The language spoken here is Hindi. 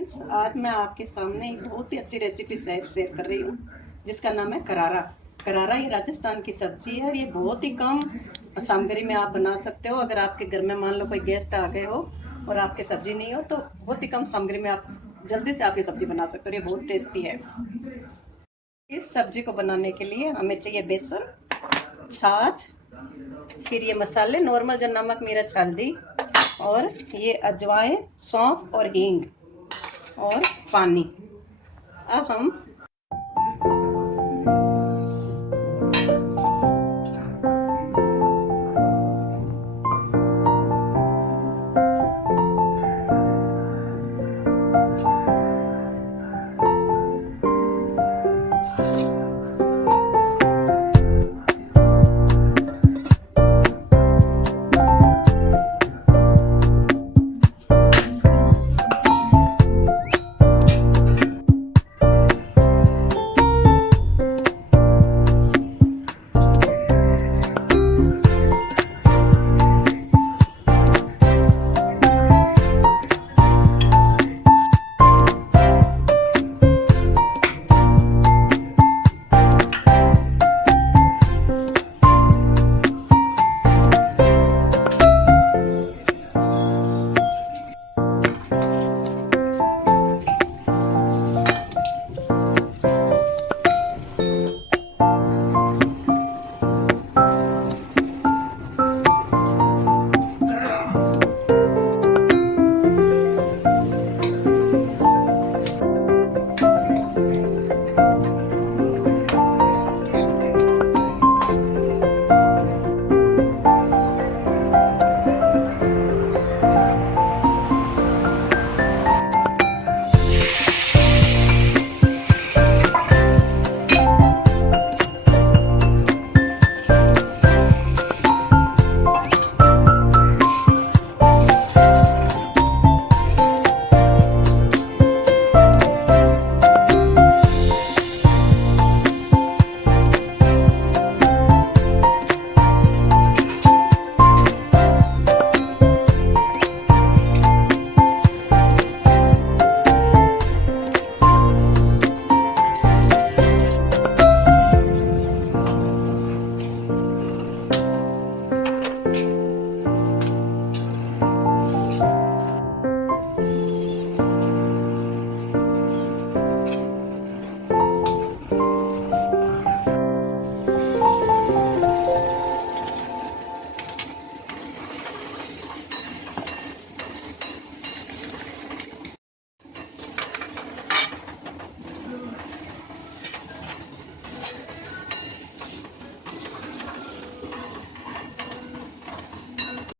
फ्रेंड्स, आज मैं आपके सामने एक बहुत ही अच्छी रेसिपी शेयर कर रही हूँ जिसका नाम है करारा। करारा ये राजस्थान की सब्जी है और ये बहुत ही कम सामग्री में आप बना सकते हो। अगर आपके घर में मान लो कोई गेस्ट आ गए हो और आपके सब्जी नहीं हो तो बहुत ही कम सामग्री में आप जल्दी से आपकी सब्जी बना सकते हो। ये बहुत टेस्टी है। इस सब्जी को बनाने के लिए हमें चाहिए बेसन, छाछ, फिर ये मसाले नॉर्मल जो नमक, मिर्च, हल्दी और ये अजवाइन, सौंफ और हींग और पानी। अब हम